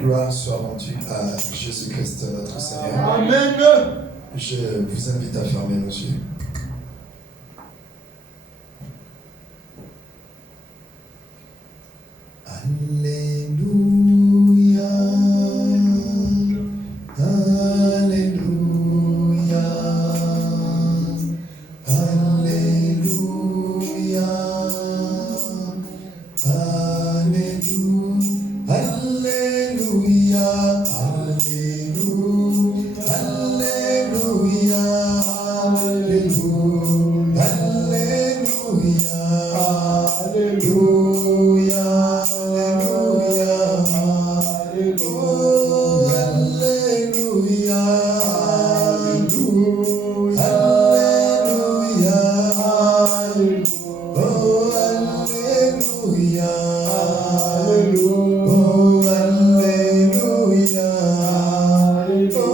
Gloire soit rendue à Jésus-Christ notre Seigneur. Amen. Je vous invite à fermer nos yeux. Alléluia. Alléluia. Alléluia. Alléluia. Alléluia. Alléluia. Alléluia. Alléluia.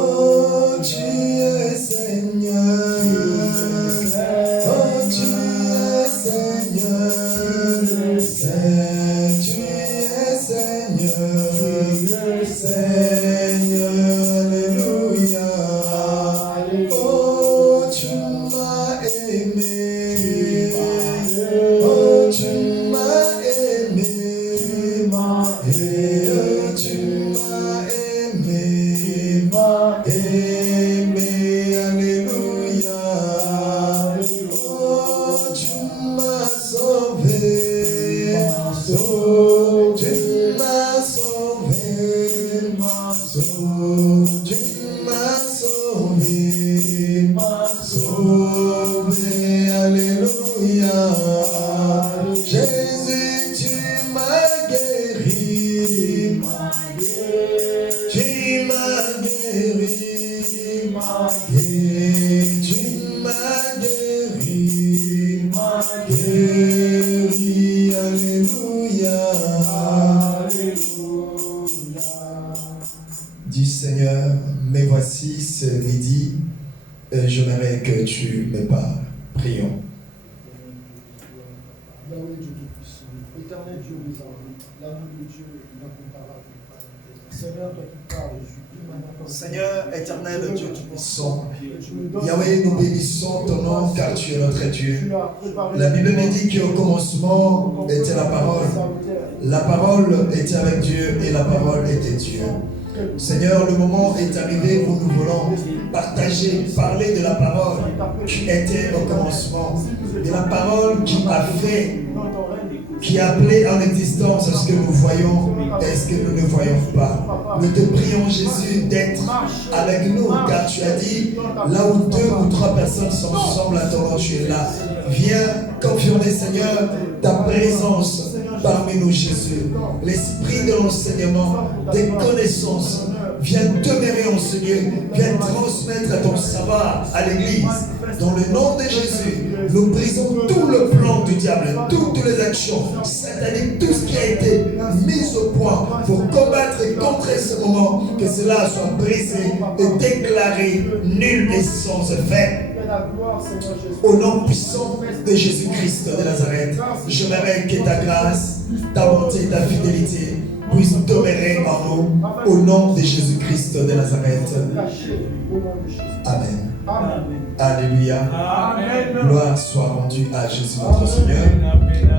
Dis Seigneur, me voici ce midi, et j'aimerais que tu me parles. Prions. Éternel Dieu des armées, l'amour de Dieu l'incomparable. Seigneur, toi qui parles, je dis maintenant. Seigneur éternel Dieu Tout-Puissant, Yahweh, nous bénissons ton nom car tu es notre Dieu. La Bible nous dit qu'au commencement était la parole. La parole était avec Dieu et la parole était Dieu. Seigneur, le moment est arrivé où nous voulons partager, parler de la parole qui était au commencement, de la parole qui a fait, qui a appelé en existence ce que nous voyons et ce que nous ne voyons pas. Nous te prions, Jésus, d'être avec nous, car tu as dit, là où 2 ou 3 personnes sont ensemble à ton nom, tu es là. Viens confirmer, Seigneur, ta présence parmi nous, Jésus. L'esprit de l'enseignement, des connaissances, viens demeurer en ce lieu, viens transmettre ton savoir à l'Église. Dans le nom de Jésus, nous brisons tout le plan du diable, toutes les actions sataniques, tout ce qui a été mis au point pour combattre et contrer ce moment, que cela soit brisé et déclaré nul et sans effet. Au nom puissant de Jésus-Christ de Nazareth, je m'arrête que ta grâce, ta bonté et ta fidélité puissent demeurer en nous, au nom de Jésus-Christ de Nazareth. Amen. Amen. Alléluia. Amen. Gloire soit rendue à Jésus notre Seigneur.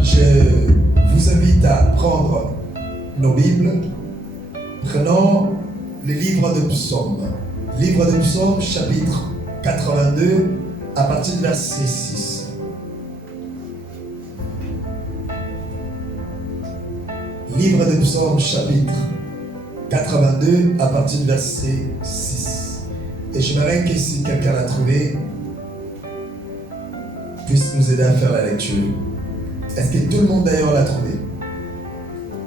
Je vous invite à prendre nos Bibles. Prenons le livre de Psaume. Livre de Psaume, chapitre 82, à partir du verset 6. Livre de Psaume, chapitre 82, à partir du verset 6. Et j'aimerais que si quelqu'un l'a trouvé, puisse nous aider à faire la lecture. Est-ce que tout le monde d'ailleurs l'a trouvé?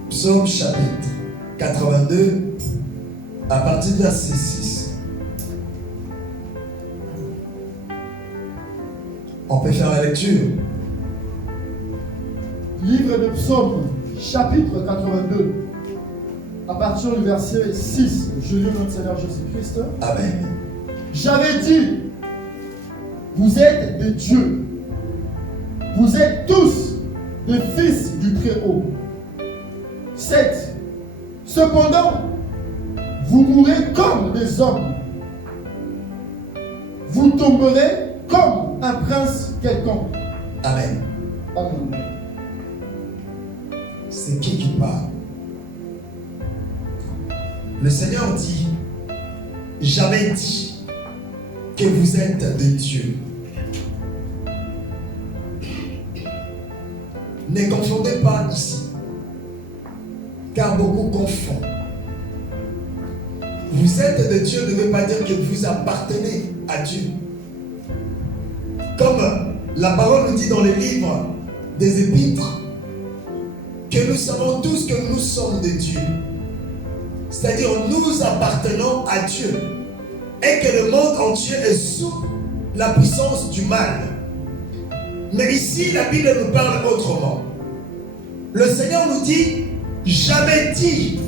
Psaume, chapitre 82, à partir du verset 6. On peut faire la lecture. Livre de Psaume, chapitre 82, à partir du verset 6. Je lis notre Seigneur Jésus-Christ. Amen. J'avais dit, vous êtes des dieux. Vous êtes tous des fils du Très-Haut. 7. Cependant, vous mourrez comme des hommes. Vous tomberez comme un prince quelconque. Amen. Amen. C'est qui parle? Le Seigneur dit, j'avais dit que vous êtes de Dieu. Ne confondez pas ici, car beaucoup confondent. Vous êtes de Dieu ne veut pas dire que vous appartenez à Dieu. Comme la parole nous dit dans les livres des Épîtres, que nous savons tous que nous sommes de Dieu. C'est-à-dire nous appartenons à Dieu. Et que le monde entier est sous la puissance du mal. Mais ici, la Bible nous parle autrement. Le Seigneur nous dit, j'avais dit.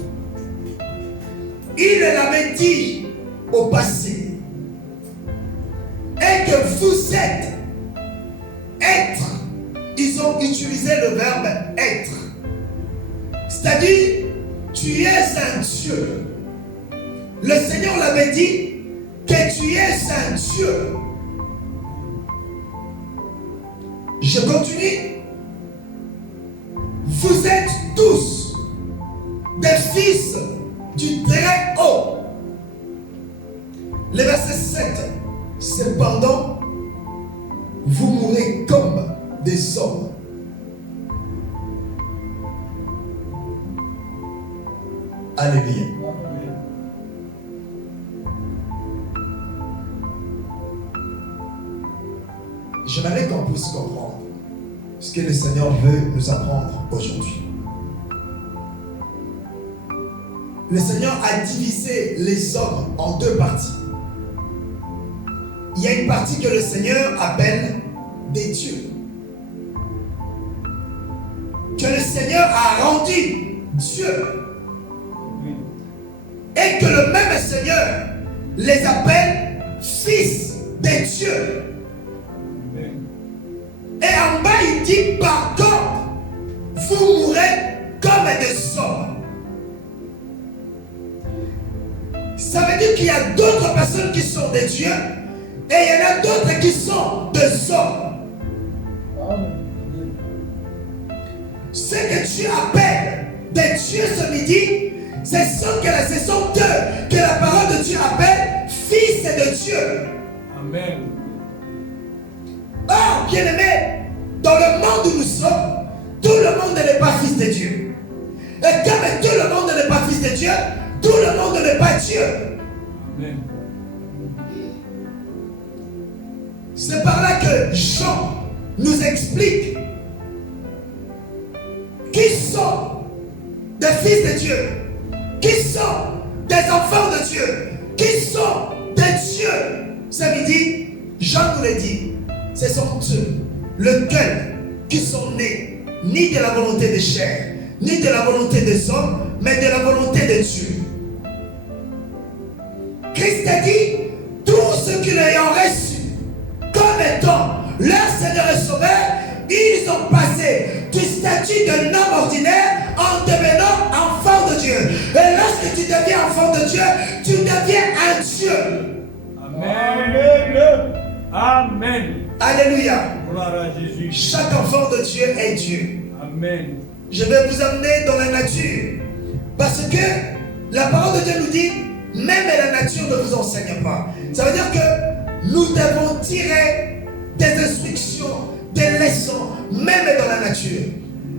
Il l'avait dit au passé. Et que vous êtes être. Ils ont utilisé le verbe être. C'est-à-dire, tu es un Dieu. Le Seigneur l'avait dit que tu es un Dieu. Je continue. Vous êtes tous des fils du Très-Haut. Le verset 7. Cependant, vous mourrez comme des hommes. Alléluia. J'aimerais qu'on puisse comprendre ce que le Seigneur veut nous apprendre aujourd'hui. Le Seigneur a divisé les hommes en deux parties. Il y a une partie que le Seigneur appelle des dieux, que le Seigneur a rendu Dieu, et que le même Seigneur les appelle fils des dieux. Et en bas, il dit, par contre, vous mourrez comme des hommes. Ça veut dire qu'il y a d'autres personnes qui sont des dieux, et il y en a d'autres qui sont des hommes. Ce que Dieu appelle des dieux ce midi, ce sont eux que la parole de Dieu appelle fils de Dieu. Amen. Or, bien-aimés, dans le monde où nous sommes, tout le monde n'est pas fils de Dieu. Et comme tout le monde n'est pas fils de Dieu, tout le monde n'est pas Dieu. Amen. C'est par là que Jean nous explique qui sont des fils de Dieu, qui sont des enfants de Dieu, qui sont des dieux. Ce midi, Jean nous le dit, ce sont eux, lesquels qui sont nés ni de la volonté des chair, ni de la volonté des hommes, mais de la volonté de Dieu. Christ a dit, tous ceux qui l'ayant reçu comme étant leur Seigneur et Sauveur, ils ont passé du statut d'un homme ordinaire en devenant enfant de Dieu. Et lorsque tu deviens enfant de Dieu, tu deviens un Dieu. Amen. Amen. Alléluia. Gloire à Jésus. Chaque enfant de Dieu est Dieu. Amen. Je vais vous amener dans la nature. Parce que la parole de Dieu nous dit, même la nature ne vous enseigne pas. Ça veut dire que nous devons tirer des instructions, des leçons, même dans la nature.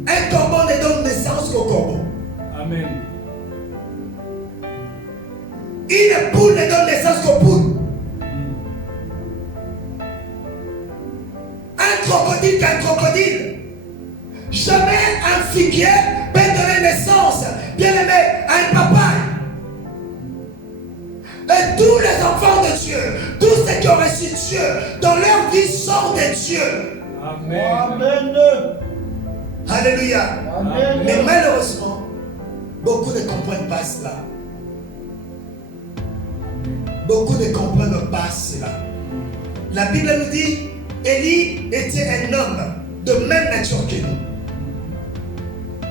Un corbeau ne donne naissance qu'au corbeau. Amen. Une poule ne donne naissance qu'aux poules. Un crocodile qu'un crocodile. Jamais un figuier peut donner naissance, bien aimé, à un papaye. Et tous les enfants de Dieu, tous ceux qui ont reçu Dieu, dans leur vie sont des dieux. Amen. Amen. Alléluia. Amen. Mais malheureusement, beaucoup ne comprennent pas cela. Beaucoup ne comprennent pas cela. La Bible nous dit, Élie était un homme de même nature que nous.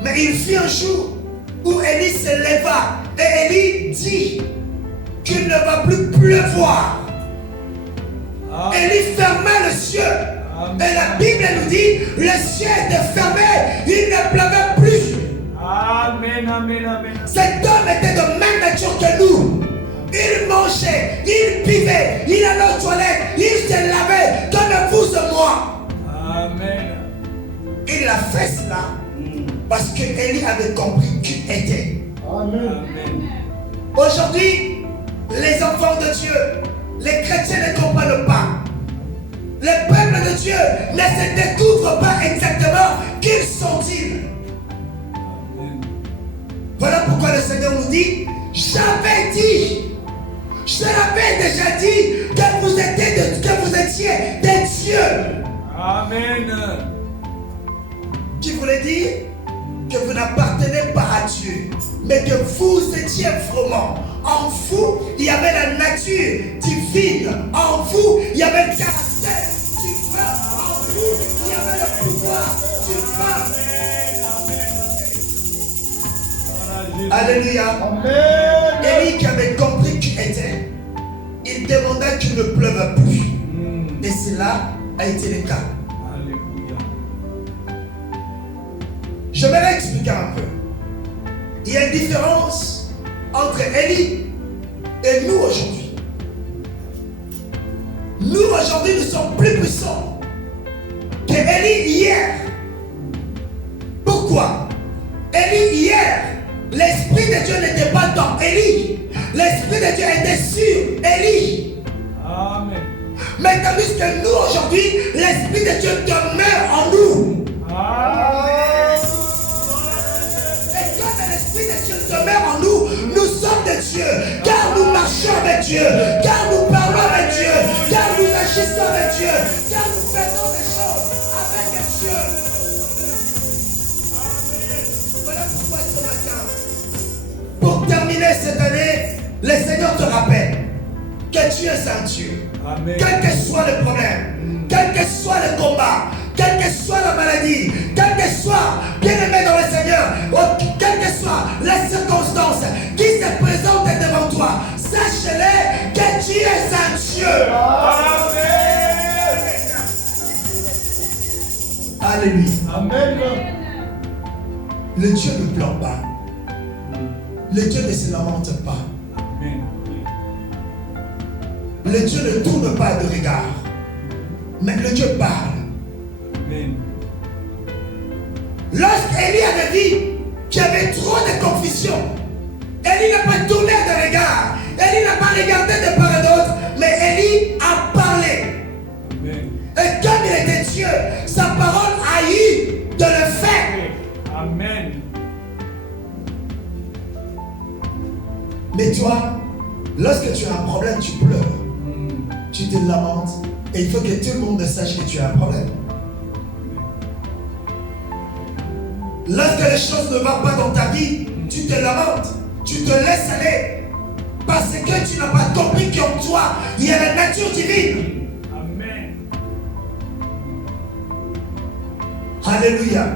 Mais il fut un jour où Élie se leva et Élie dit, qu'il ne va plus pleuvoir. Amen. Élie fermait le ciel. Et la Bible nous dit, le ciel était fermé, il ne pleuvait plus. Amen, amen, amen. Cet homme était de même nature que nous. Il mangeait, il buvait, il allait aux toilettes, il se lavait comme vous et moi. Amen. Il a fait cela parce que Élie avait compris qui était. Amen. Amen. Aujourd'hui, les enfants de Dieu, les chrétiens ne comprennent pas. Les peuples de Dieu ne se découvrent pas exactement qui sont-ils. Amen. Voilà pourquoi le Seigneur nous dit, j'avais dit, je l'avais déjà dit que vous étiez des dieux. Amen. Qui voulait dire que vous n'appartenez pas à Dieu, mais que vous étiez vraiment. En vous, il y avait la nature divine. En vous, il y avait le caractère divin. En vous, il y avait le pouvoir divin. Alléluia. Amen. Élie qui avait compris qui était, il demanda qu'il ne pleuve plus. Et cela a été le cas. Alléluia. Je vais l'expliquer un peu. Il y a une différence entre Élie et nous aujourd'hui. Nous aujourd'hui, nous sommes plus puissants que Élie hier. Pourquoi? Élie hier, l'Esprit de Dieu n'était pas dans Élie. L'Esprit de Dieu était sur Élie. Amen. Mais tandis que nous aujourd'hui, l'Esprit de Dieu demeure en nous. Amen. Et quand l'Esprit de Dieu demeure en nous, nous sommes de Dieu. Car nous marchons avec Dieu. Car nous parlons avec Dieu. Car nous agissons avec Dieu. Car nous faisons des choses avec Dieu. Voilà pourquoi ce matin, pour terminer cette année, le Seigneur te rappelle que tu es un Dieu. Amen. Quel que soit le problème, quel que soit le combat, quelle que soit la maladie, quel que soit, bien-aimé dans le Seigneur, quelle que soit la circonstance qui se présente devant toi, sache-le que tu es un Dieu. Amen. Alléluia. Amen. Le Dieu ne pleure pas. Le Dieu ne se lamente pas. Amen. Le Dieu ne tourne pas de regard. Mais le Dieu parle. Amen. Lorsqu'Élie avait dit qu'il y avait trop de confusion, Élie n'a pas tourné de regard. Élie n'a pas regardé de part et d'autre, mais Élie a parlé. Amen. Et comme il était Dieu, sa parole a eu de le faire. Amen. Mais toi, lorsque tu as un problème, tu pleures, tu te lamentes, et il faut que tout le monde sache que tu as un problème. Lorsque les choses ne vont pas dans ta vie, tu te lamentes, tu te laisses aller, parce que tu n'as pas compris qu'en toi, il y a la nature divine. Amen. Alléluia.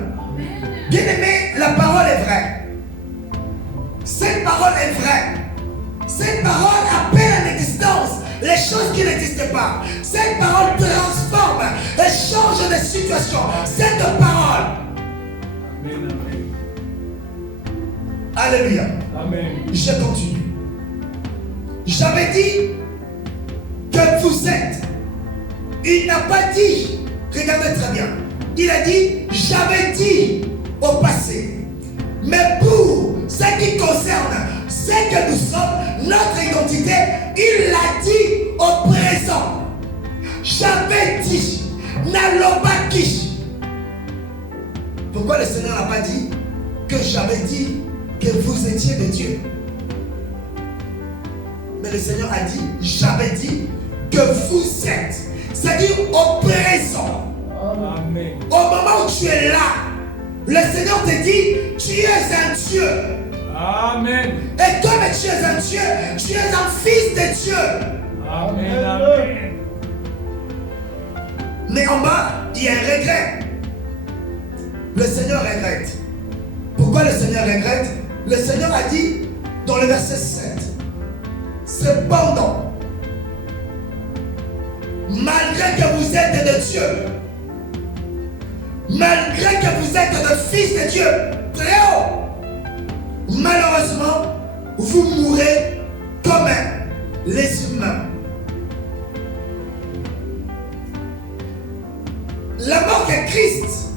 Bien-aimé, la parole est vraie. Cette parole est vraie. Cette parole appelle à l'existence les choses qui n'existaient pas. Cette parole transforme et change de situation. Cette parole. Amen. Amen. Alléluia. Amen. Je continue. J'avais dit que vous êtes. Il n'a pas dit, regardez très bien. Il a dit, j'avais dit au passé. Mais pour ce qui concerne ce que nous sommes, notre identité, il l'a dit au présent. J'avais dit, n'allons pas qui. Pourquoi le Seigneur n'a pas dit que j'avais dit que vous étiez des dieux? Mais le Seigneur a dit, j'avais dit que vous êtes. C'est-à-dire au présent. Amen. Au moment où tu es là, le Seigneur te dit, tu es un Dieu. Amen. Et comme tu es un Dieu, tu es un fils de Dieu. Amen. Amen. Mais en bas, il y a un regret. Le Seigneur regrette. Pourquoi le Seigneur regrette? Le Seigneur a dit dans le verset 7, Cependant, malgré que vous êtes de Dieu, malgré que vous êtes le fils de Dieu, très haut, malheureusement, vous mourrez comme les humains. La mort que Christ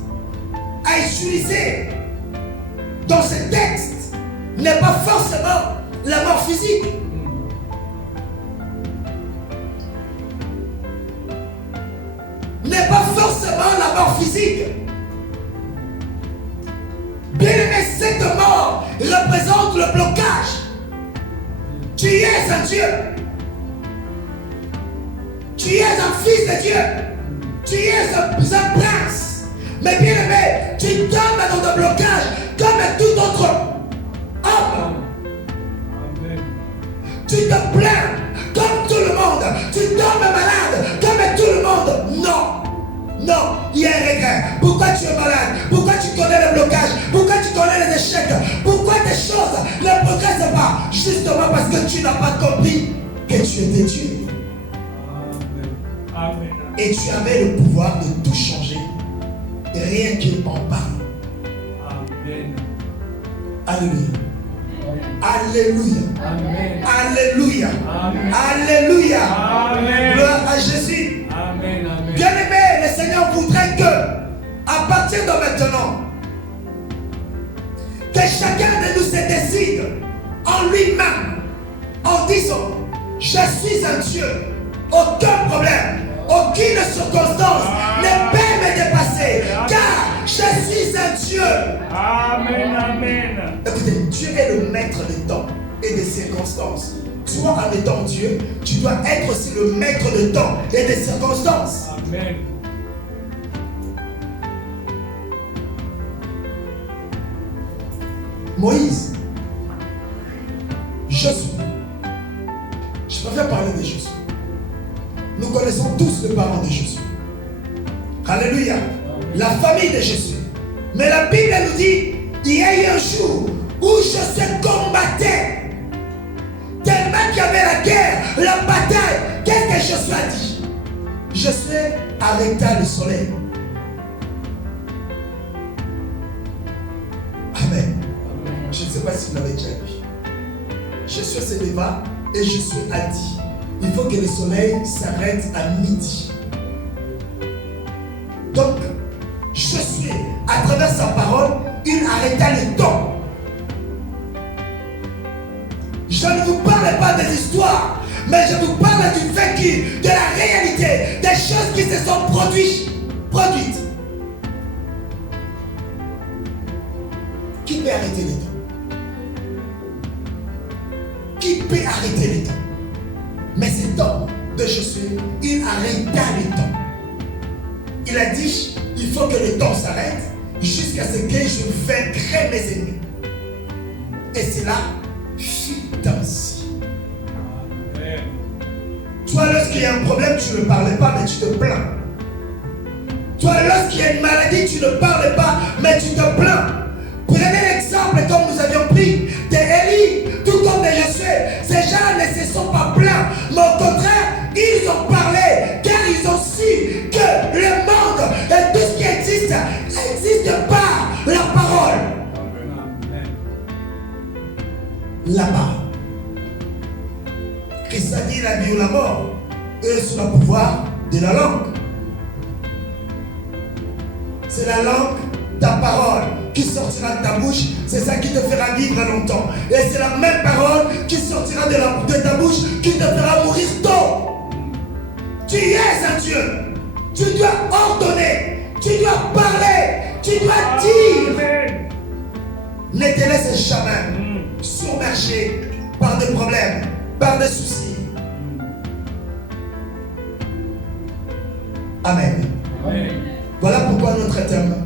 a utilisée dans ce texte n'est pas forcément la mort physique. N'est pas forcément la mort physique. Bien aimé, cette mort représente le blocage. Tu es un Dieu. Tu es un fils de Dieu. Tu es un prince. Mais bien aimé, tu tombes dans un blocage comme tout autre homme. Amen. Tu te plains comme tout le monde. Tu tombes malade comme tout le monde. Non. Non, il y a un regret. Pourquoi tu es malade? Pourquoi tu connais le blocage? Pourquoi tu connais les échecs? Pourquoi tes choses ne progressent pas? Justement parce que tu n'as pas compris que tu étais Dieu. Amen. Amen. Et tu avais le pouvoir de tout changer. Rien qu'en parlant. Amen. Alléluia. Alléluia. Amen. Alléluia. Amen. Alléluia. Amen. Gloire à Jésus. Amen. Amen. Bien aimé, le Seigneur voudrait que, à partir de maintenant, que chacun de nous se décide en lui-même, en disant, je suis un Dieu, aucun problème, aucune circonstance ne peut me dépasser, car je suis un Dieu. Amen. Amen. Écoutez, Dieu est le maître des temps et des circonstances. Toi, en étant Dieu, tu dois être aussi le maître des temps et des circonstances. Amen. Moïse, Josué, je préfère parler de Josué. Nous connaissons tous les parents de Josué. Alléluia. La famille de Josué. Mais la Bible nous dit, il y a eu un jour où Josué combattait. Tellement qu'il y avait la guerre, la bataille. Qu'est-ce que Josué a dit? Josué arrêta le soleil. Amen. Je ne sais pas si vous l'avez déjà vu. Josué se leva et Josué a dit, il faut que le soleil s'arrête à midi. Donc, Josué, à travers sa parole, il arrêta le temps. Je ne vous parle pas des histoires, mais je vous parle du vécu, de la réalité, des choses qui se sont produites. Qui peut arrêter les temps? Qui peut arrêter les temps? Mais cet homme de Josué, il arrêta les temps. Il a dit, il faut que le temps s'arrête jusqu'à ce que je vaincrai mes ennemis. Et cela fut ainsi. Amen. Toi, lorsqu'il y a un problème, tu ne parles pas, mais tu te plains. Toi, lorsqu'il y a une maladie, tu ne parles pas, mais tu te plains. Prenez l'exemple, comme nous avions pris, d'Élie, tout comme de Josué. Ces gens ne se sont pas plaints, mais au contraire, ils ont parlé, car ils ont su que le monde et tout ce qui existe par la parole. Amen. La parole. Christ a dit la vie ou la mort est sous le pouvoir de la langue. C'est la langue, ta parole, qui sortira de ta bouche, c'est ça qui te fera vivre longtemps. Et c'est la même parole qui sortira de ta bouche qui te fera mourir tôt. Tu es un Dieu. Tu dois ordonner. Tu dois parler. Tu dois dire. Amen. Ne te laisse jamais submerger par des problèmes, par des soucis. Amen. Amen. Voilà pourquoi notre thème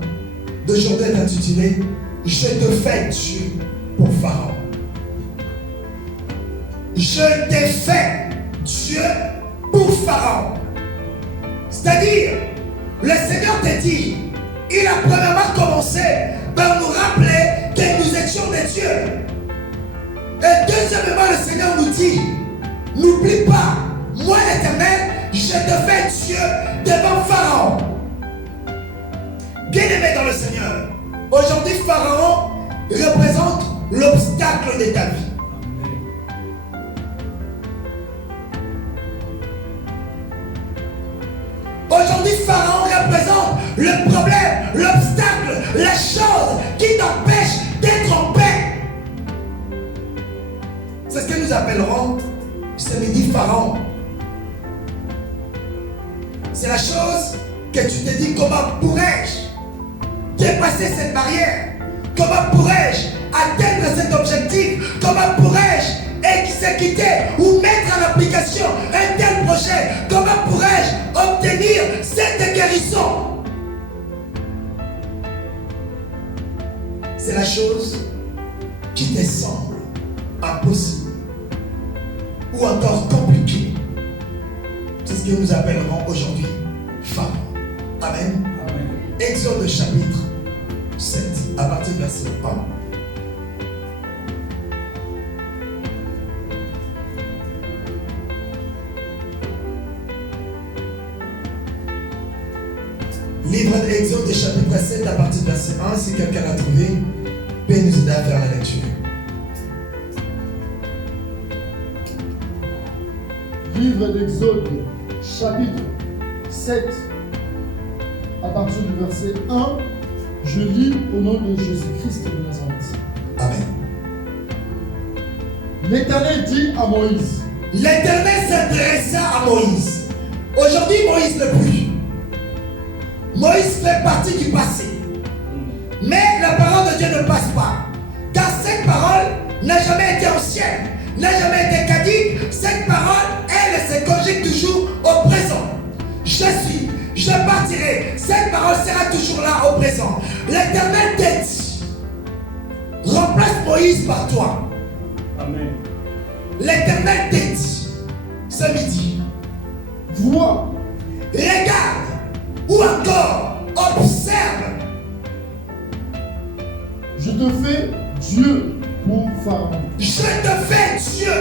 d'aujourd'hui est intitulé « Je te fais Dieu pour Pharaon ». Je t'ai fait Dieu pour Pharaon. C'est-à-dire, le Seigneur t'a dit, il a premièrement commencé par nous rappeler que nous étions des dieux. Et deuxièmement, le Seigneur nous dit, N'oublie pas, moi l'Éternel, je te fais Dieu devant Pharaon. Bien-aimé dans le Seigneur, aujourd'hui Pharaon représente l'obstacle de ta vie. Aujourd'hui Pharaon représente le problème, l'obstacle, la chose qui t'empêche d'être en paix. C'est ce que nous appellerons ce midi Pharaon. C'est la chose que tu te dis, comment pourrais-je dépasser cette barrière? Comment pourrais-je atteindre cet objectif? Comment pourrais-je exécuter ou mettre en application un tel projet? Comment pourrais-je obtenir cette guérison? C'est la chose qui te semble impossible ou encore compliquée. C'est ce que nous appellerons aujourd'hui Pharaon. Amen. Amen. Exode chapitre 7, à partir du verset 1. Livre d'Exode chapitre 7, à partir du verset 1. Si quelqu'un l'a trouvé, peut nous aider à faire la lecture. Livre d'Exode, chapitre 7, à partir du verset 1, je lis au nom de Jésus-Christ de Nazareth. Amen. L'Éternel dit à Moïse. L'Éternel s'adressa à Moïse. Aujourd'hui, Moïse ne plus. Moïse fait partie du passé. Mais la parole de Dieu ne passe pas. Car cette parole n'a jamais été ancienne, n'a jamais été caduque. Cette parole, elle se conjugue toujours au présent. Je suis, je partirai. Cette parole sera toujours là au présent. L'Éternel t'a dit, remplace Moïse par toi. Amen. L'Éternel t'a dit, ce midi, Vois, regarde ou encore observe. je te fais Dieu pour Pharaon. Je te fais Dieu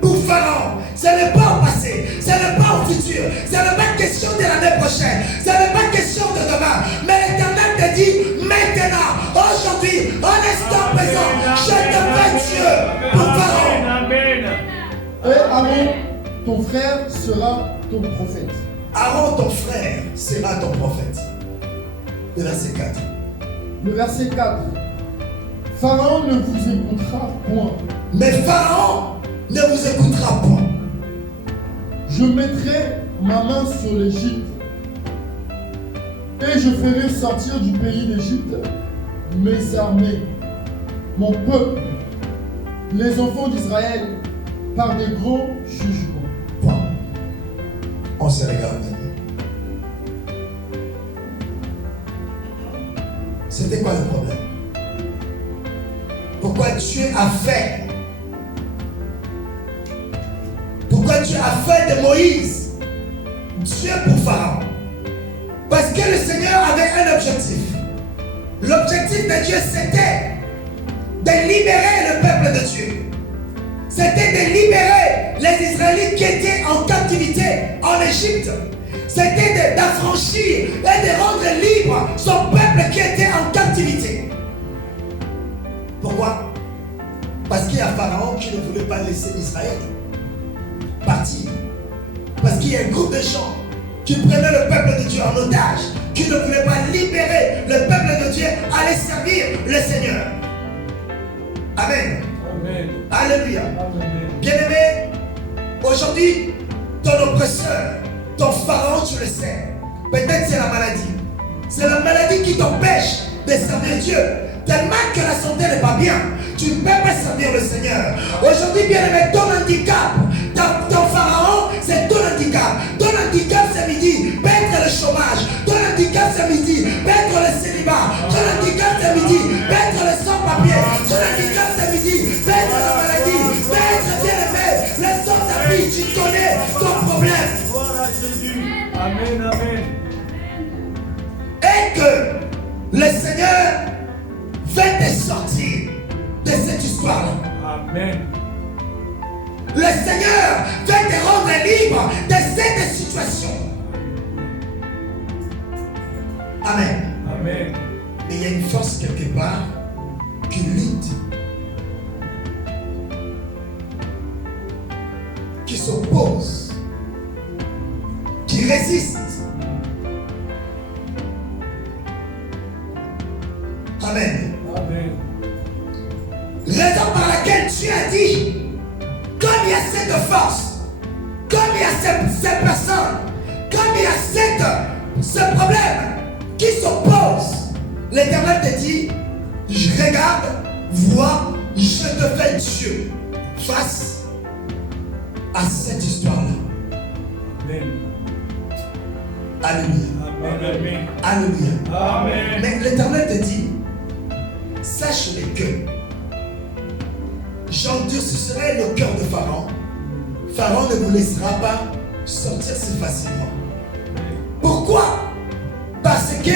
pour Pharaon. Ce n'est pas au passé, ce n'est pas au futur, ce n'est pas question de l'année prochaine, ce n'est pas question de demain. Mais l'Éternel te dit maintenant, aujourd'hui, en instant présent, je te fais Dieu pour Pharaon. Amen. Et Aaron, ton frère, sera ton prophète. Aaron, ton frère, sera ton prophète. Le verset 4. Le verset 4. Pharaon ne vous écoutera point. Mais Pharaon ne vous écoutera point. Je mettrai ma main sur l'Égypte et je ferai sortir du pays d'Égypte mes armées, mon peuple, les enfants d'Israël, par des grands jugements. Point. On se regarde. C'était quoi le problème? Pourquoi Dieu a fait? Pourquoi Dieu a fait de Moïse Dieu pour Pharaon? Parce que le Seigneur avait un objectif. L'objectif de Dieu, c'était de libérer le peuple de Dieu. C'était de libérer les Israélites qui étaient en captivité en Égypte. C'était d'affranchir et de rendre libre son peuple qui était en captivité. Pourquoi? Parce qu'il y a Pharaon qui ne voulait pas laisser Israël partir. Parce qu'il y a un groupe de gens qui prenaient le peuple de Dieu en otage, qui ne voulaient pas libérer le peuple de Dieu, aller servir le Seigneur. Amen. Amen. Alléluia. Amen. Bien-aimé, aujourd'hui, ton oppresseur, ton Pharaon, tu le sais. Peut-être c'est la maladie. C'est la maladie qui t'empêche de servir Dieu. Tellement que la santé n'est pas bien, tu ne peux pas servir le Seigneur. Aujourd'hui, bien-aimé, ton handicap, ton Pharaon, c'est ton handicap. Ton handicap, c'est midi, peut être le chômage. Ton handicap, c'est midi, peut être le célibat. Ton handicap, c'est midi, peut être le sans-papier. Ton handicap, c'est midi, peut être la maladie. Peut être, bien-aimé, le sans-abri. Tu connais ton problème. Gloire à Jésus. Amen. Amen. Et que le Seigneur va te sortir de cette histoire-là. Amen. le Seigneur veut te rendre libre de cette situation. Amen. Amen. Mais il y a une force quelque part qui lutte, qui s'oppose, qui résiste. Amen. Amen. Raison par laquelle Dieu a dit, comme il y a cette force, comme il y a cette personne, comme il y a ce problème qui s'oppose, l'Éternel te dit, je regarde, vois, je te fais Dieu face à cette histoire-là. Amen. Alléluia. Amen. Alléluia. Amen. Mais l'Éternel te dit, sache-les que j'endurcirai le cœur de Pharaon. Pharaon ne vous laissera pas sortir si facilement. Pourquoi? Parce que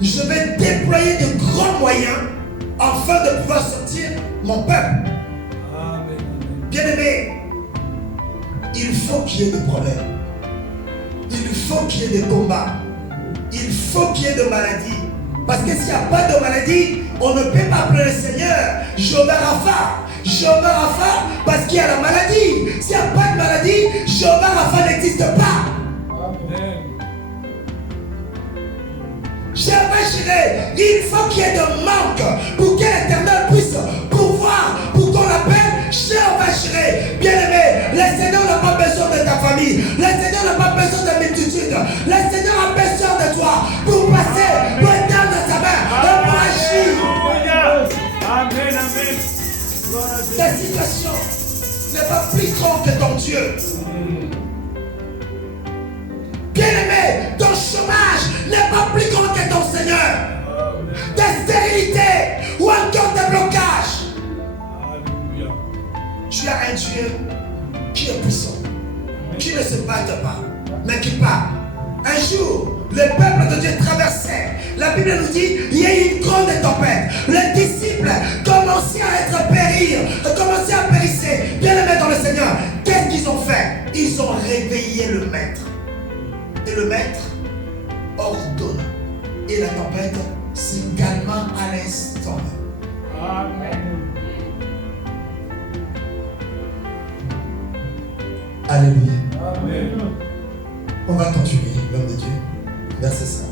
je vais déployer de grands moyens afin de pouvoir sortir mon peuple. Amen. Bien-aimé, il faut qu'il y ait des problèmes. Il faut qu'il y ait des combats. Il faut qu'il y ait de maladies. Parce que s'il n'y a pas de maladie, on ne peut pas appeler le Seigneur Jéhovah Rapha. Jéhovah Rapha parce qu'il y a la maladie. S'il n'y a pas de maladie, Jéhovah Rapha n'existe pas. Amen. Jéhovah Jireh, il faut qu'il y ait de manque pour que l'Éternel puisse pouvoir, pour qu'on l'appelle Jéhovah Jireh. Bien-aimé, le Seigneur n'a pas besoin de ta famille. Le Seigneur n'a pas besoin de multitude. Le Seigneur a besoin de toi pour passer, pour étendre sa main et pour agir. Alléluia. Amen. Amen. Gloire à Dieu. Ta situation n'est pas plus grande que ton Dieu. Bien-aimé, ton chômage n'est pas plus grand que ton Seigneur. Ta stérilité ou encore tes blocages. Alléluia. Tu as un Dieu qui est puissant, qui ne se batte pas, mais qui parle. Un jour, le peuple de Dieu traversait. La Bible nous dit, il y a eu une grande tempête. Les disciples commençaient à être périr, commençaient à périsser. Bien-aimés dans le Seigneur, qu'est-ce qu'ils ont fait? Ils ont réveillé le maître. Et le maître ordonne. Et la tempête s'est calma à l'instant. Amen. Alléluia. Amen. On va continuer, l'homme de Dieu. Verset 5.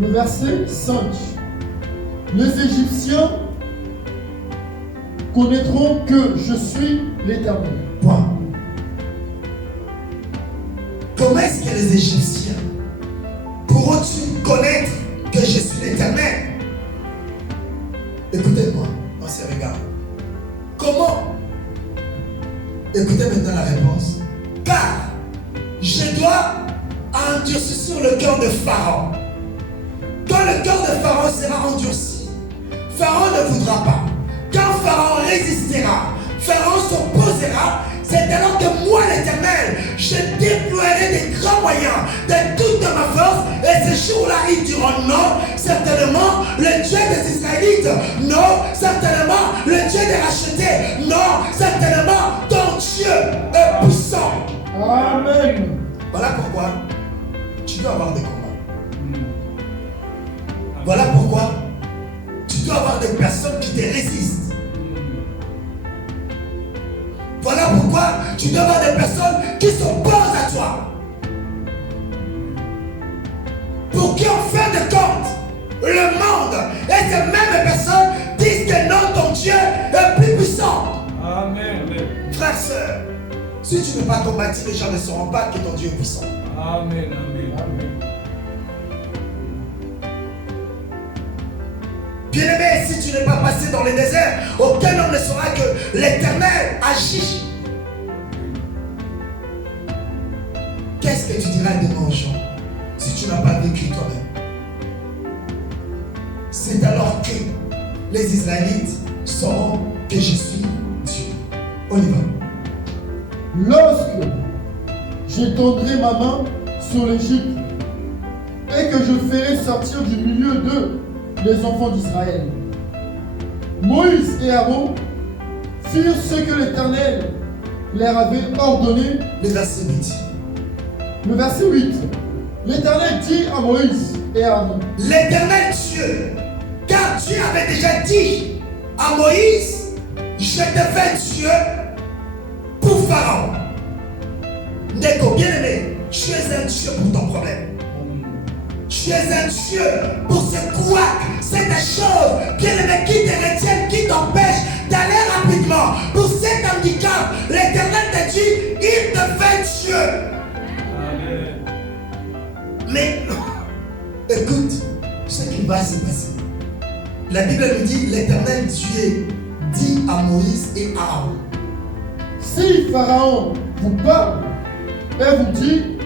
Le verset 5. Les Égyptiens connaîtront que je suis l'Éternel. Point. Comment est-ce que les Égyptiens pourront-ils connaître que je suis l'Éternel? Écoutez-moi, on se regarde. Comment? Écoutez maintenant la réponse. Car je dois endurcir le cœur de Pharaon. Quand le cœur de Pharaon sera endurci, Pharaon ne voudra pas. Quand Pharaon résistera, Pharaon s'opposera, c'est alors que moi l'Éternel, je déploierai des grands moyens de toute ma force, et ce jour-là ils diront non, certainement le Dieu des Israélites, non, certainement le Dieu des rachetés, non, certainement ton Dieu est puissant. Amen. Voilà pourquoi tu dois avoir des combats. Voilà pourquoi tu dois avoir des personnes qui te résistent. Voilà pourquoi tu dois avoir des personnes qui s'opposent à toi. Pour qu'en fin de compte, le monde et ces mêmes personnes disent que non, ton Dieu est plus puissant. Amen. Frères, sœurs, si tu ne veux pas combattre, les gens ne sauront pas que ton Dieu est puissant. Amen. Amen. Amen. Bien-aimé, si tu n'es pas passé dans les déserts, aucun homme ne saura que l'Éternel agit. Qu'est-ce que tu diras demain aux gens si tu n'as pas vécu toi-même? C'est alors que les Israélites sauront que je suis Dieu. On y va. Lorsque j'étendrai ma main sur l'Égypte et que je ferai sortir du milieu d'eux les enfants d'Israël, Moïse et Aaron firent ce que l'Éternel leur avait ordonné. Le verset 8. Le verset 8. L'Éternel dit à Moïse et à Aaron. L'Éternel Dieu, car Dieu avait déjà dit à Moïse, je te fais Dieu pour Pharaon. Neko, bien aimé, tu es un Dieu pour ton problème. Tu es un Dieu pour ce couac, cette chose, bien aimé, qui te retienne, qui t'empêche d'aller rapidement. Pour cet handicap, l'Éternel te dit, il te fait Dieu. Amen. Mais écoute, ce qui va se passer. La Bible nous dit, l'Éternel Dieu dit à Moïse et à Aaron. Si Pharaon vous parle et vous dit,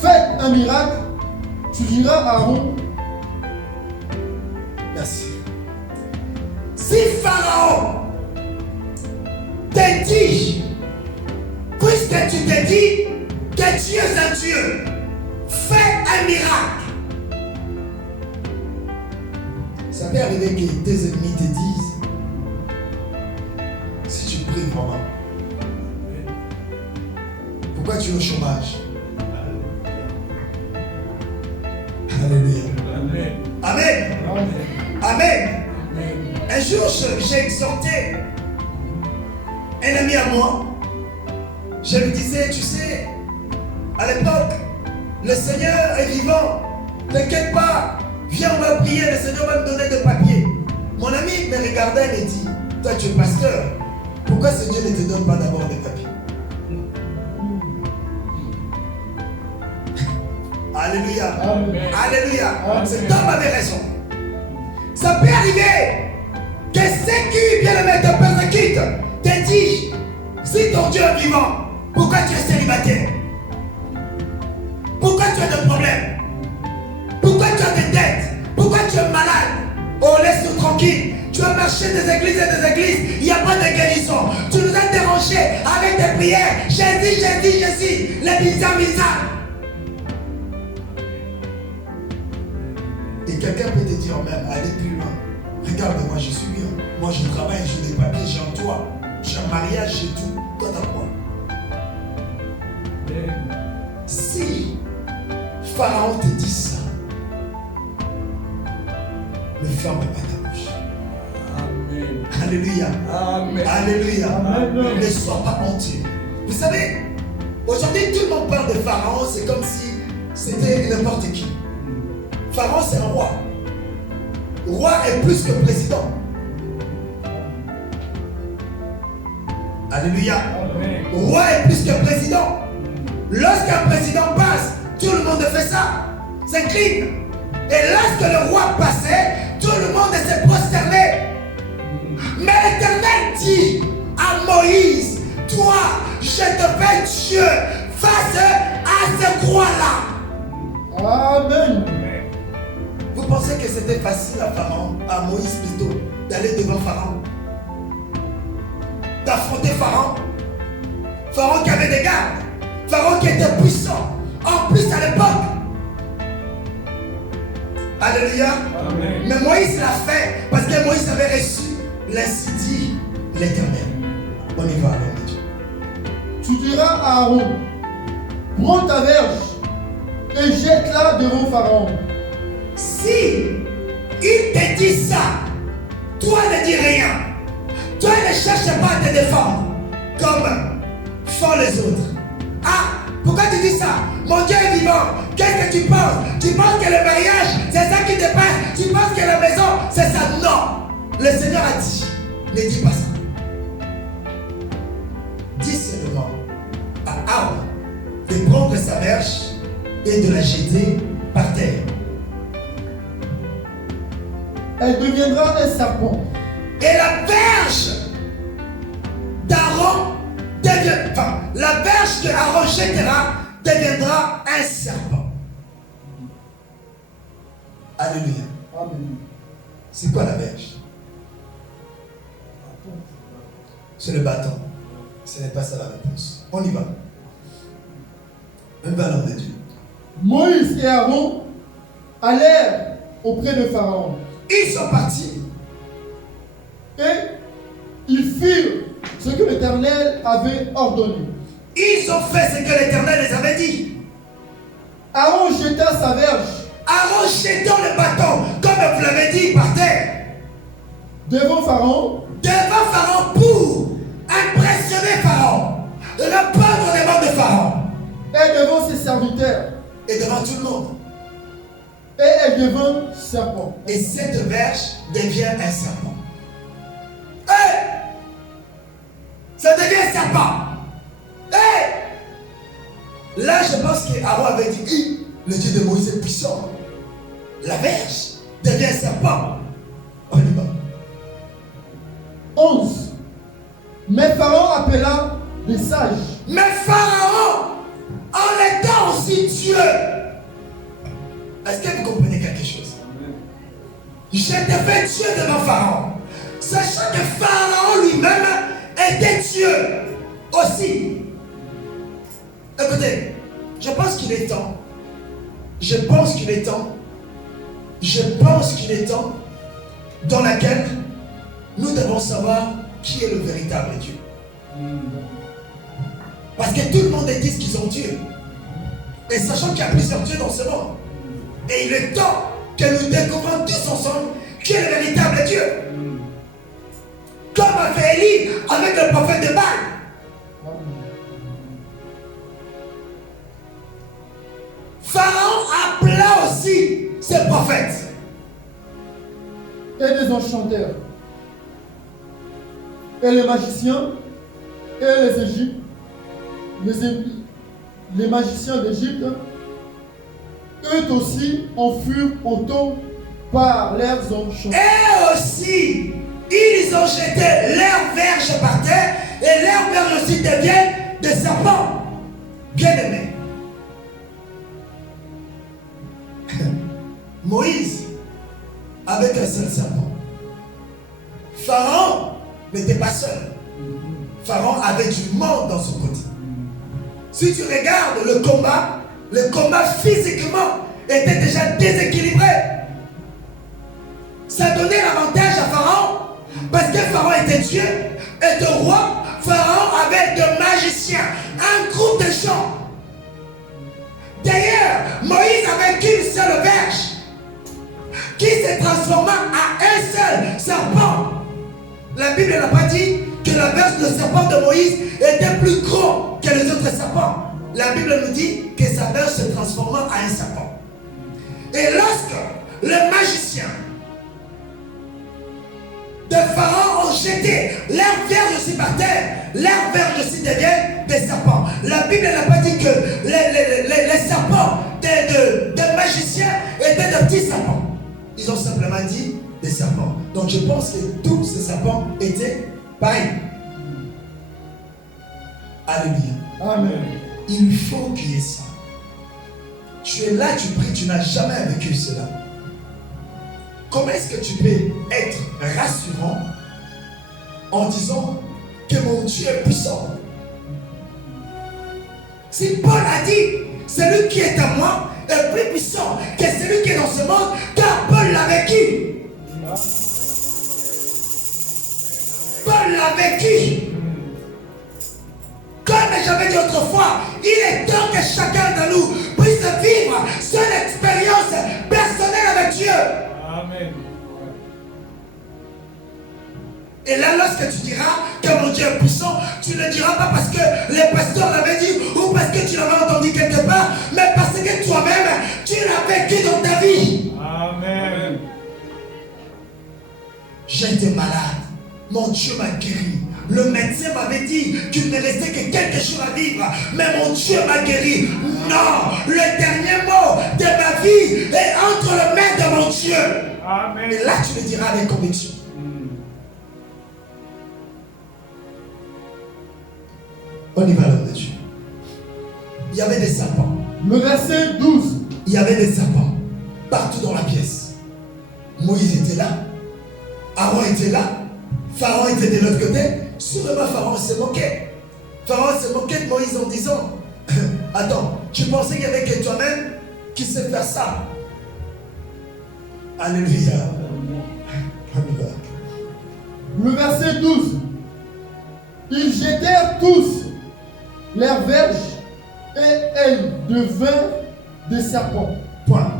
faites un miracle, tu diras à Aaron. Merci. Si Pharaon te dit, puisque tu te dis que Dieu est un Dieu, fais un miracle. Ça peut arriver que tes ennemis te disent, si tu pries vraiment, pourquoi tu es au chômage? Alléluia. Amen. Amen. Amen. Un jour, j'ai exhorté un ami à moi. Je lui disais, tu sais, à l'époque, le Seigneur est vivant. T'inquiète pas, viens, on va prier, le Seigneur va me donner des papiers. Mon ami me regardait et me dit, toi tu es pasteur, pourquoi ce Dieu ne te donne pas d'abord des papiers? Alléluia. Amen. Alléluia. Amen. Cet homme avait raison. Ça peut arriver que ceux qui viennent mettre te persécutent te disent, si ton Dieu est vivant, pourquoi tu es célibataire? Pourquoi tu as des problèmes? Pourquoi tu as des dettes? Pourquoi tu es malade? Oh, laisse-nous tranquille. Tu as marché des églises et des églises, il n'y a pas de guérison. Tu nous as dérangés avec tes prières. Jésus, les bizarres. Et quelqu'un peut te dire même, allez plus loin. Regarde, moi je suis bien. Moi je travaille, j'ai des papiers, j'ai un toit, j'ai un mariage, j'ai tout. Toi t'as quoi? Si Pharaon te dit ça, ne ferme pas ta bouche. Amen. Alléluia. Amen. Alléluia. Amen. Ne sois pas honteux. Vous savez, aujourd'hui tout le monde parle de Pharaon, c'est comme si c'était n'importe qui. Pharaon c'est un roi. Roi est plus que président. Alléluia. Amen. Roi est plus que président. Lorsqu'un président passe, tout le monde fait ça. C'est crime. Et lorsque le roi passait, tout le monde s'est prosterné. Mais l'Éternel dit à Moïse, toi, je te fais Dieu face à ce roi-là. Amen. Vous pensez que c'était facile à Pharaon, à Moïse plutôt, d'aller devant Pharaon, d'affronter Pharaon? Pharaon qui avait des gardes, Pharaon qui était puissant, en plus à l'époque. Alléluia. Amen. Mais Moïse l'a fait parce que Moïse avait reçu l'ainsi dit l'Éternel. On y va alors, Dieu. Tu diras à Aaron, prends ta verge et jette-la devant Pharaon. Si il te dit ça, toi ne dis rien. Toi ne cherche pas à te défendre comme font les autres. Ah, pourquoi tu dis ça? Mon Dieu est vivant. Qu'est-ce que tu penses? Tu penses que le mariage, c'est ça qui te passe? Tu penses que la maison, c'est ça? Non. Le Seigneur a dit, ne dis pas ça. Dis seulement à Aaron de prendre sa verge et de la jeter par terre. Elle deviendra un serpent. Et la verge d'Aaron devient, enfin, la verge que Aaron jettera deviendra un serpent. Alléluia. Amen. C'est quoi la verge? C'est le bâton. Ce n'est pas ça la réponse. On y va. Même valeur de Dieu. Moïse et Aaron allèrent auprès de Pharaon. Ils sont partis. Et ils firent ce que l'Éternel avait ordonné. Ils ont fait ce que l'Éternel les avait dit. Aaron jeta sa verge Aaron jetant le bâton, comme vous l'avez dit, par terre, devant Pharaon devant Pharaon pour impressionner Pharaon, répondre les demandes de Pharaon, et devant ses serviteurs. et devant tout le monde. Et elle devint serpent. Et cette verge devient un serpent. Hey! Ça devient un serpent. Hey! Là, je pense qu'Aaron avait dit, le Dieu de Moïse est puissant. La verge devient un serpent. On y va. 11. Mais Pharaon appela des sages. Mais Pharaon, en étant aussi Dieu, est-ce que vous comprenez quelque chose? Je te fais Dieu devant Pharaon, sachant que Pharaon lui-même était Dieu aussi. Écoutez, je pense qu'il est temps. Je pense qu'il est temps dans laquelle nous devons savoir qui est le véritable Dieu. Parce que tout le monde dit qu'ils ont Dieu. Et sachant qu'il y a plusieurs dieux dans ce monde. Et il est temps que nous découvrons tous ensemble qui est le véritable Dieu. Comme a fait Élie avec le prophète de Baal. Pharaon appela aussi ses prophètes. Et des enchanteurs. Et les magiciens. Et les Égyptes. Les magiciens d'Égypte. Eux aussi en furent autant par leurs enchanteurs. Et aussi, ils ont jeté leurs verges par terre. Et leurs verges aussi deviennent des serpents. Bien aimés. Moïse, avec un seul serpent. Pharaon n'était pas seul. Pharaon avait du monde dans son côté. Si tu regardes le combat physiquement était déjà déséquilibré. Ça donnait l'avantage à Pharaon parce que Pharaon était Dieu, était roi. Pharaon avait des magiciens, un groupe de gens. D'ailleurs, Moïse avait qu'une seule verge qui se transforma en un seul serpent. La Bible n'a pas dit que la verge de serpent de Moïse était plus gros que les autres serpents. La Bible nous dit que sa verge se transforma en un serpent. Et lorsque les magiciens de Pharaon ont jeté leurs verges aussi par terre, leurs verges aussi deviennent des serpents. La Bible n'a pas dit que les serpents des magiciens étaient de petits serpents. Ils ont simplement dit des serpents. Donc je pense que tous ces serpents étaient pareils. Alléluia. Amen. Il faut qu'il y ait ça. Tu es là, tu pries, tu n'as jamais vécu cela. Comment est-ce que tu peux être rassurant en disant que mon Dieu est puissant? Si Paul a dit, celui qui est à moi est plus puissant que celui qui est dans ce monde, car Paul l'a vécu. Paul l'a vécu. Comme j'avais dit autrefois, il est temps que chacun de nous puisse vivre son expérience personnelle avec Dieu. Amen. Et là, lorsque tu diras que mon Dieu est puissant, tu ne diras pas parce que les pasteurs l'avaient dit ou parce que tu l'avais entendu quelque part, mais parce que toi-même, tu l'as vécu dans ta vie. Amen. J'étais malade. Mon Dieu m'a guéri. Le médecin m'avait dit qu'il ne restait que quelques jours à vivre. Mais mon Dieu m'a guéri. Non, le dernier mot de ma vie est entre les mains de mon Dieu. Amen. Et là, tu le diras avec conviction. On y va, l'homme de Dieu. Il y avait des serpents. Le verset 12. Il y avait des serpents partout dans la pièce. Moïse était là. Aaron était là. Pharaon était de l'autre côté. Sûrement, Pharaon se moquait. Pharaon se moquait de Moïse en disant attends, tu pensais qu'il n'y avait que toi-même qui sait faire ça? Alléluia. Le Verset 12. Ils jetèrent tous leurs verges et elles devinrent des serpents. Point.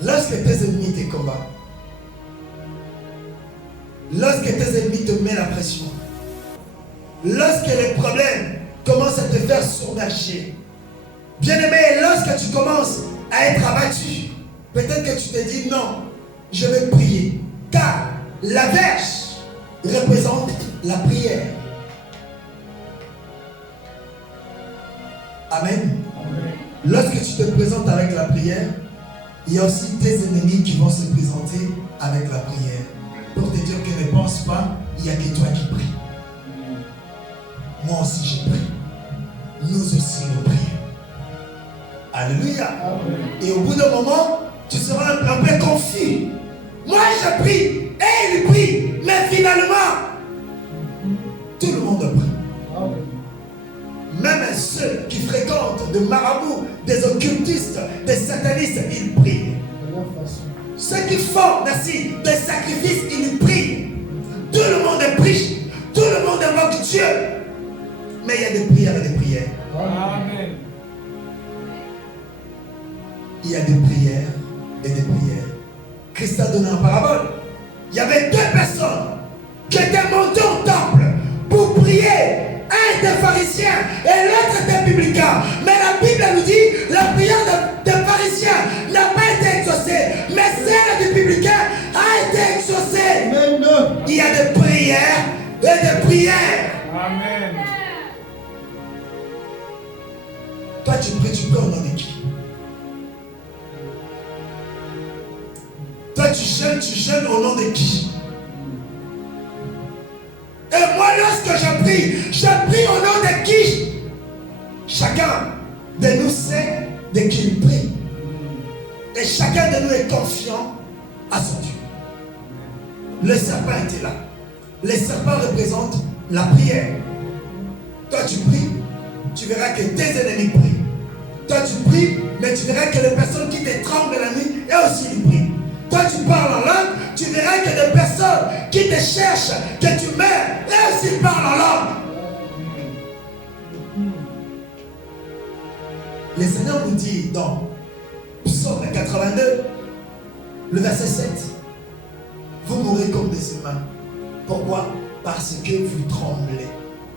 Lorsque tes ennemis te combattent, lorsque tes ennemis te mettent la pression, lorsque les problèmes commencent à te faire surmarcher, bien-aimé, lorsque tu commences à être abattu, peut-être que tu te dis non, je vais prier, car la verge représente la prière. Amen. Amen. Lorsque tu te présentes avec la prière, il y a aussi tes ennemis qui vont se présenter avec la prière. Pour te dire que ne pense pas, il n'y a que toi qui pries. Moi aussi je prie. Nous aussi nous prions. Alléluia. Amen. Et au bout d'un moment, tu seras un peu confus. Moi je prie et il prie. Mais finalement, tout le monde prie. Amen. Même ceux qui fréquentent des marabouts, des occultistes, des satanistes, ils prient. De leur façon. Ceux qui font ainsi des sacrifices, ils prient. Tout le monde prie. Tout le monde invoque Dieu. Mais il y a des prières et des prières. Amen. Il y a des prières et des prières. Christ a donné une parabole. Il y avait deux personnes qui étaient montées au temple pour prier. Un était pharisien et l'autre était publicain. Mais la Bible nous dit la prière des pharisiens n'a pas été exaucée. Mais celle du publicain a été exaucée. Amen. Il y a des prières et des prières. Amen. Toi tu pries au nom de qui? Toi tu jeûnes au nom de qui? Et moi lorsque je prie au nom de qui? Chacun de nous sait de qui il prie. Et chacun de nous est confiant à son Dieu. Le serpent était là. Les serpents représentent la prière. Toi tu pries, tu verras que tes ennemis prient. Toi tu pries, mais tu verras que les personnes qui te tremblent la nuit, elles aussi ils prient. Toi tu parles en langue, tu verras que des personnes qui te cherchent, que tu meurs, elles aussi parlent en langue. Le Seigneur nous dit dans Psaume 82, le verset 7, vous mourrez comme des humains. Pourquoi? Parce que vous tremblez.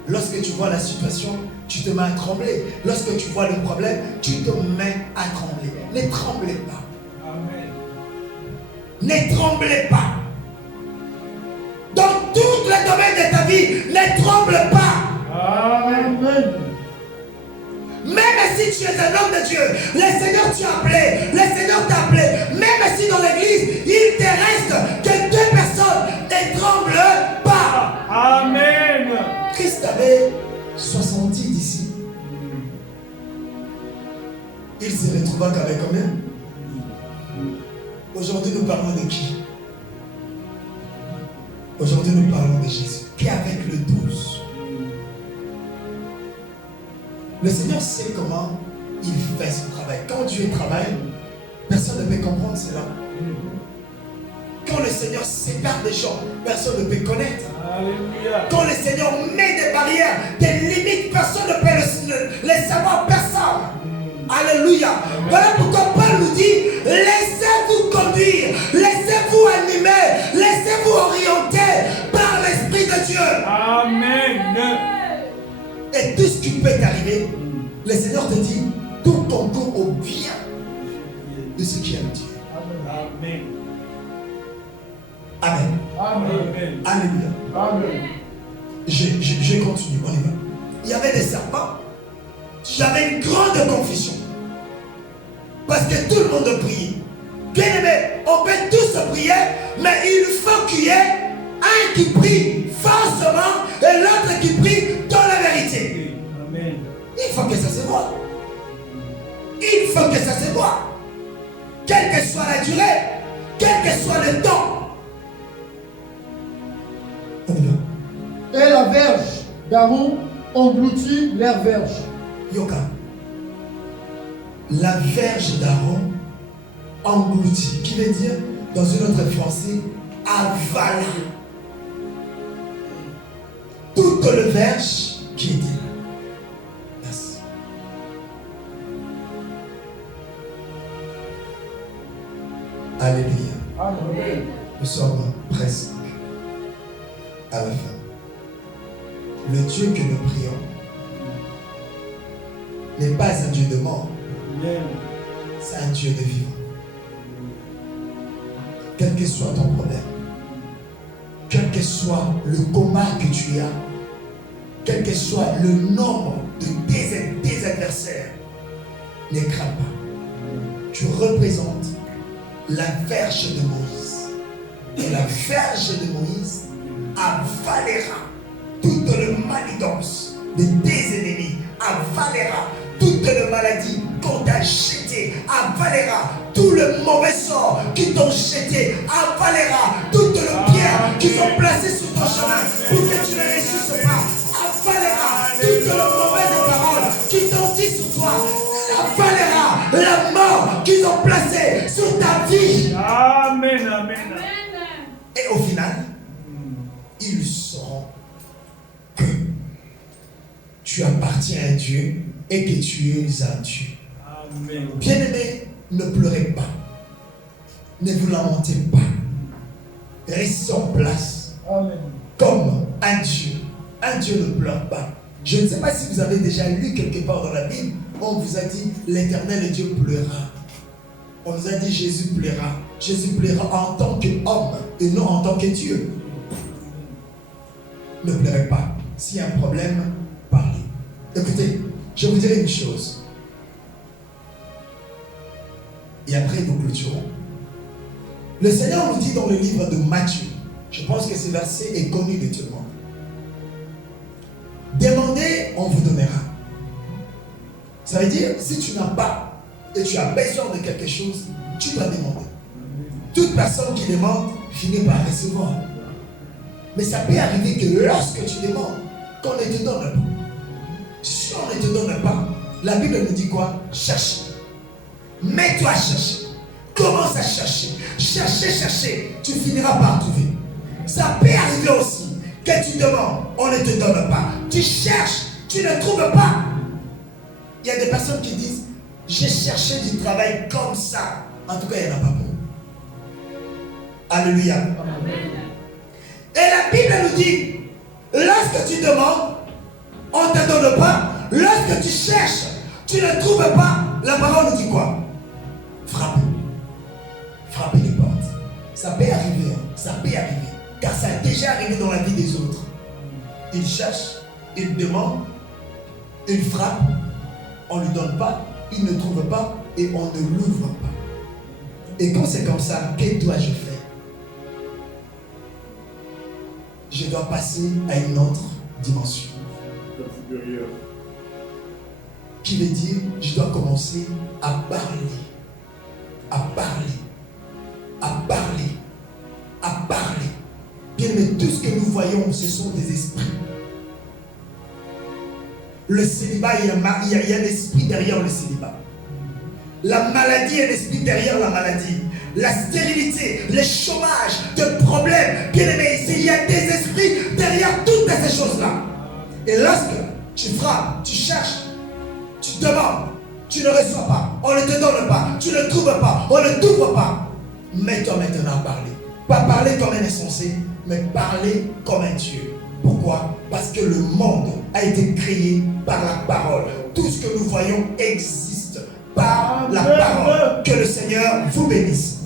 Lorsque tu vois la situation, tu te mets à trembler. Lorsque tu vois le problème, tu te mets à trembler. Ne tremblez pas. Amen. Ne tremblez pas. Dans tous les domaines de ta vie, ne tremble pas. Amen. Amen. Même si tu es un homme de Dieu, le Seigneur t'a appelé, le Seigneur t'a appelé, même si dans l'église, il te reste que deux personnes, ne tremble pas. Amen. Christ avait 70 disciples. Il se retrouva qu'avec combien? Aujourd'hui, nous parlons de qui? Aujourd'hui, nous parlons de Jésus, qui est avec le 12. Le Seigneur sait comment il fait son travail. Quand Dieu travaille, personne ne peut comprendre cela. Quand le Seigneur sépare des gens, personne ne peut connaître. Alléluia. Quand le Seigneur met des barrières, des limites, personne ne peut les savoir, personne. Alléluia. Voilà pourquoi Paul nous dit, laissez-vous conduire, laissez-vous animer, laissez-vous orienter par l'Esprit de Dieu. Amen. Et tout ce qui peut t'arriver, le Seigneur te dit, tout concourt au bien de ceux qui aiment Dieu. Amen. Amen. Amen. Alléluia. Amen. Je continue, on y va. Il y avait des serpents. J'avais une grande confusion. Parce que tout le monde priait. Bien aimé, on peut tous prier, mais il faut qu'il y ait un qui prie forcément et l'autre qui prie dans la vérité. Amen. Il faut que ça se voit. Il faut que ça se voit. Quelle que soit la durée, quel que soit le temps. On y va. Et la verge d'Aaron engloutit leur verge. Yoka. La verge d'Aaron engloutie, qui veut dire, dans une autre français, avala toute le verge qui était là. Merci. Alléluia. Amen. Nous sommes presque à la fin. Le Dieu que nous prions n'est pas un Dieu de mort, Amen. c'est un Dieu de vivant. Quel que soit ton problème, quel que soit le coma que tu as, quel que soit le nombre de tes adversaires, ne crains pas. Tu représentes la verge de Moïse. Et la verge de Moïse avalera toute le manigance de tes ennemis, avalera toute la maladie qu'on t'a jetée, avalera tout le mauvais sort qui t'ont jeté, avalera toute le pierre qu'ils ont placé sur ton chemin pour que tu ne réussisses pas, avalera toute la mauvaise parole qui t'ont dit sur toi, avalera la mort qu'ils ont placée sur ta vie. Amen. Amen. Et au final, ils sauront que tu appartiens à Dieu et que tu es un Dieu. Amen. Bien-aimés, ne pleurez pas. Ne vous lamentez pas. Restez en place. Amen. Comme un Dieu. Un Dieu ne pleure pas. Je ne sais pas si vous avez déjà lu quelque part dans la Bible, on vous a dit l'Éternel Dieu pleura. On nous a dit Jésus pleura. Jésus pleura en tant qu'homme et non en tant que Dieu. Ne pleurez pas. S'il y a un problème, parlez. Écoutez, je vous dirai une chose. Et après, nous clôturons. Le Seigneur nous dit dans le livre de Matthieu, je pense que ce verset est connu de tout le monde. Demandez, on vous donnera. Ça veut dire, si tu n'as pas et tu as besoin de quelque chose, tu dois demander. Toute personne qui demande finit par recevoir. Mais ça peut arriver que lorsque tu demandes, qu'on ne te donne pas. Si on ne te donne pas, la Bible nous dit quoi? Cherche. Mets-toi à chercher. Commence à chercher. Chercher. Tu finiras par trouver. Ça peut arriver aussi que tu demandes, on ne te donne pas. Tu cherches, tu ne trouves pas. Il y a des personnes qui disent, j'ai cherché du travail comme ça. En tout cas, il n'y en a pas beaucoup. Alléluia. Amen. Et la Bible nous dit, lorsque tu demandes, on ne te donne pas. Lorsque tu cherches, tu ne trouves pas. La parole nous dit quoi? Frappe. Frappez les portes. Ça peut arriver. Ça peut arriver. Car ça a déjà arrivé dans la vie des autres. Ils cherchent, ils demandent, ils frappent, on ne lui donne pas, ils ne trouvent pas et on ne l'ouvre pas. Et quand c'est comme ça, que dois-je faire? Je dois passer à une autre dimension. Qui veut dire, je dois commencer à parler. À parler. À parler. À parler. Bien aimé, tout ce que nous voyons, ce sont des esprits. Le célibat, il y a un esprit derrière le célibat. La maladie, il y a un esprit derrière la maladie. La stérilité, le chômage, de problèmes. Bien aimé, il y a des esprits derrière toutes ces choses-là. Et lorsque tu frappes, tu cherches, tu demandes, tu ne reçois pas, on ne te donne pas, tu ne trouves pas, on ne t'ouvre pas. Mets-toi maintenant à parler. Pas parler comme un insensé, mais parler comme un Dieu. Pourquoi? Parce que le monde a été créé par la parole. Tout ce que nous voyons existe par la parole. Que le Seigneur vous bénisse.